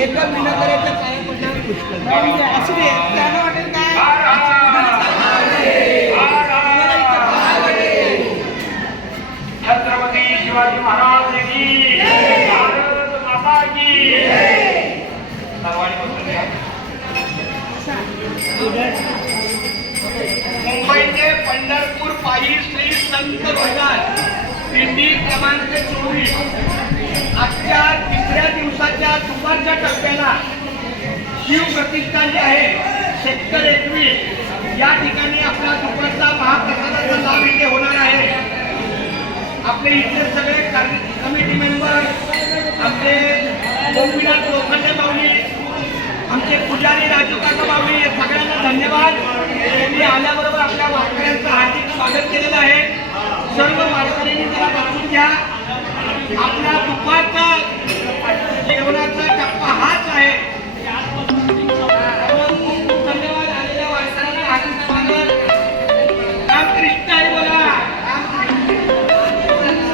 एका विनाकाराच्या पाया पडल्यावर पुष्कळ असू दे. त्यांना वाटेल काय छत्रपती शिवाजी महाराज की भारत माता की सर्वांनी बसून घ्या. मुंबई ते पंढरपूर पायी श्री संत भजन दिंडी क्रमांक 24 आजच्या तिसऱ्या दिवसाच्या दुपारच्या टप्प्याला शिवप्रतिष्ठान जे आहे सेक्टर 21 या ठिकाणी आपला दुपारचा महाप्रसादाचा लाभ इथे होणार आहे. आपले इथले सगळे कमिटी मेंबर, आपले गोपीनाथ लोखंडे माऊली, आमचे पुजारी राजू काका माऊली, या सगळ्यांना धन्यवाद. त्यांनी आल्याबरोबर आपल्या वारकऱ्यांचं हार्दिक स्वागत केलेलं आहे. सर्व वारकऱ्यांनी जरा बसून घ्या. आपला दुपारचा